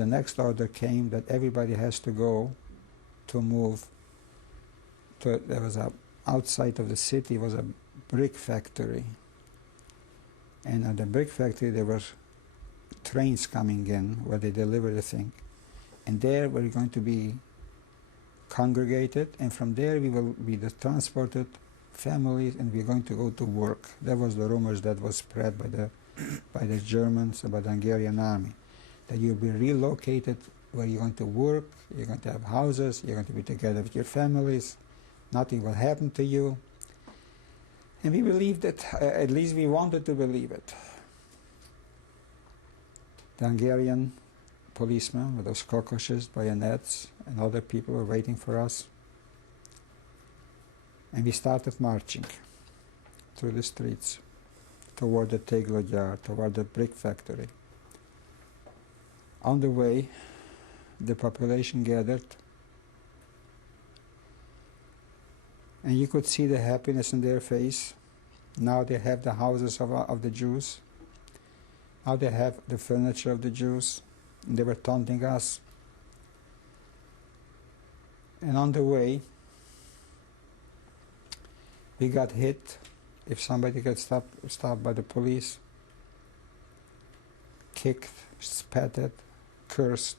the next order came that everybody has to go to move. There was outside of the city was a brick factory. And at the brick factory there were trains coming in where they deliver the thing. And there we're going to be congregated, and from there we will be transported families, and we're going to go to work. That was the rumors that was spread by the Germans, by the Hungarian army, that you'll be relocated where you're going to work, you're going to have houses, you're going to be together with your families, nothing will happen to you. And we believed it, at least we wanted to believe it. The Hungarian policemen with those kokoshes, bayonets, and other people were waiting for us. And we started marching through the streets toward the Tegla yard, toward the brick factory. On the way, the population gathered, and you could see the happiness in their face. Now they have the houses of the Jews. Now they have the furniture of the Jews. And they were taunting us. And on the way, we got hit. If somebody got stopped by the police, kicked, spat at, cursed.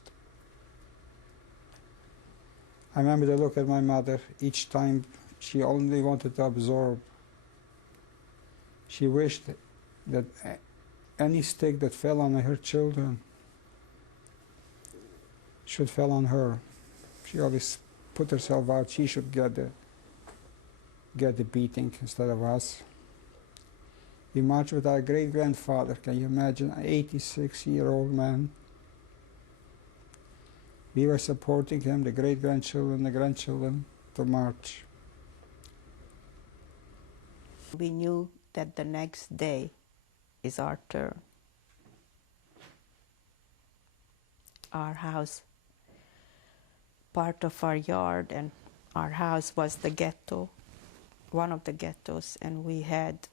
I remember the look at my mother. Each time she only wanted to absorb. She wished that any stick that fell on her children should fall on her. She always put herself out. She should get the beating instead of us. We marched with our great-grandfather. Can you imagine? An 86-year-old man. We were supporting him, the great-grandchildren, the grandchildren, to march. We knew that the next day is our turn. Our house, part of our yard and our house was the ghetto, one of the ghettos, and we had,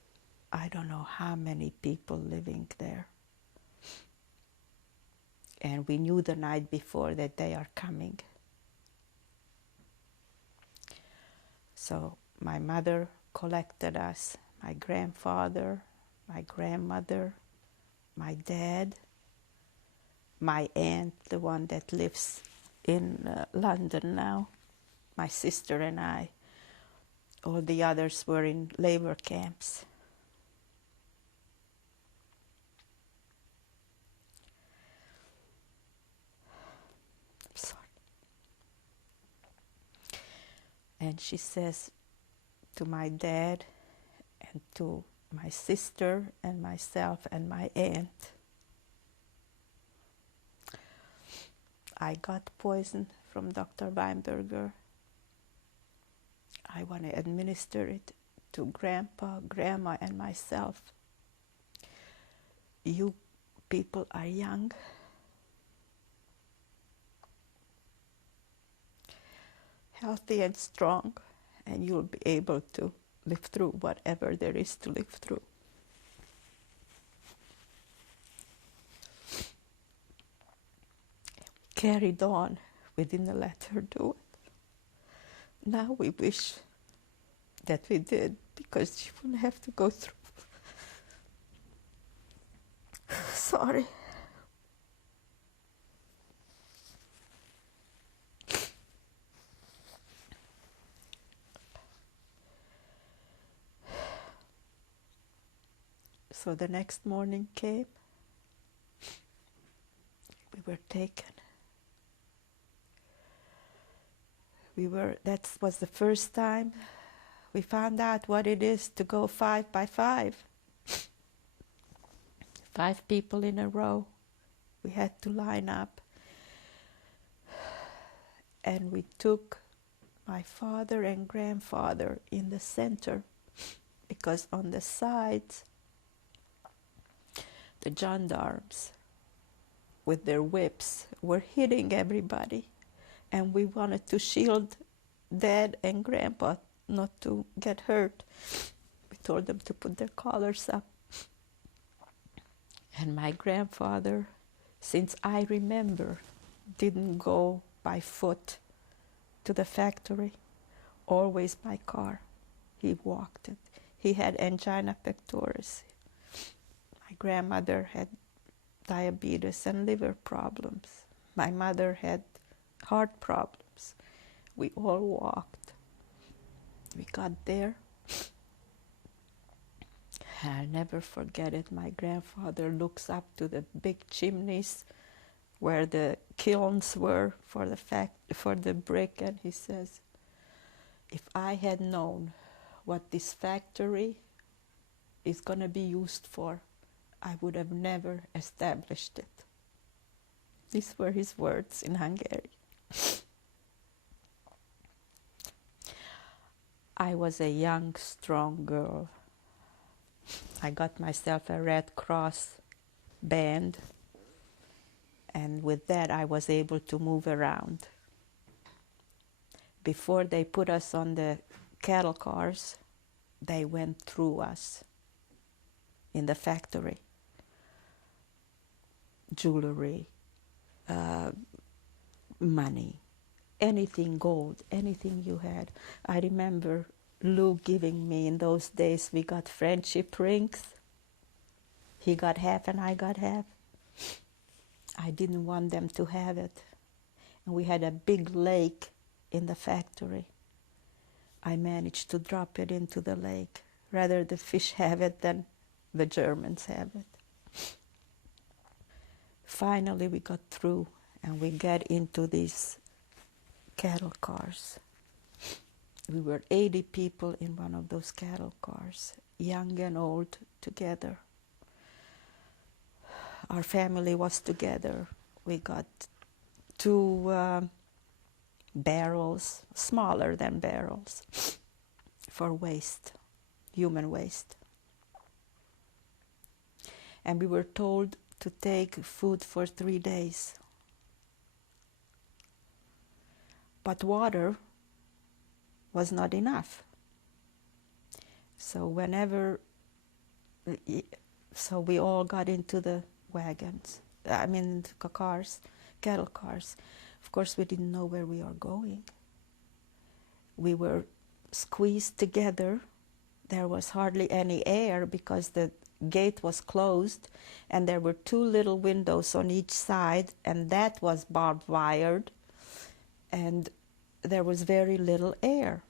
I don't know how many people living there. And we knew the night before that they are coming. So my mother collected us, my grandfather, my grandmother, my dad, my aunt, the one that lives in London now, my sister and I. All the others were in labor camps. I'm sorry. And she says to my dad and to my sister and myself and my aunt, I got poison from Dr. Weinberger. I want to administer it to Grandpa, Grandma, and myself. You people are young. Healthy and strong, and you'll be able to live through whatever there is to live through. Carried on. We didn't let her do it. Now we wish that we did, because she wouldn't have to go through. Sorry. So the next morning came. We were taken. That was the first time we found out what it is to go 5 by 5. 5 people in a row. We had to line up. And we took my father and grandfather in the center, because on the sides, the gendarmes with their whips were hitting everybody. And we wanted to shield Dad and Grandpa not to get hurt. We told them to put their collars up. And my grandfather, since I remember, didn't go by foot to the factory, always by car. He walked it. He had angina pectoris. My grandmother had diabetes and liver problems. My mother had heart problems. We all walked. We got there. I'll never forget it. My grandfather looks up to the big chimneys where the kilns were for the brick, and he says, if I had known what this factory is going to be used for, I would have never established it. These were his words in Hungary. I was a young, strong girl. I got myself a Red Cross band, and with that I was able to move around. Before they put us on the cattle cars, they went through us in the factory. Jewelry, money, anything, gold, anything you had. I remember Lou giving me, in those days we got friendship rings. He got half and I got half. I didn't want them to have it. And we had a big lake in the factory. I managed to drop it into the lake. Rather the fish have it than the Germans have it. Finally we got through and we got into these cattle cars. We were 80 people in one of those cattle cars, young and old together. Our family was together. We got 2 barrels, smaller than barrels, for waste, human waste. And we were told to take food for 3 days. But water was not enough. So we all got into the wagons, the cars, cattle cars. Of course, we didn't know where we were going. We were squeezed together. There was hardly any air because the gate was closed, and there were 2 little windows on each side, and that was barbed wired, and there was very little air.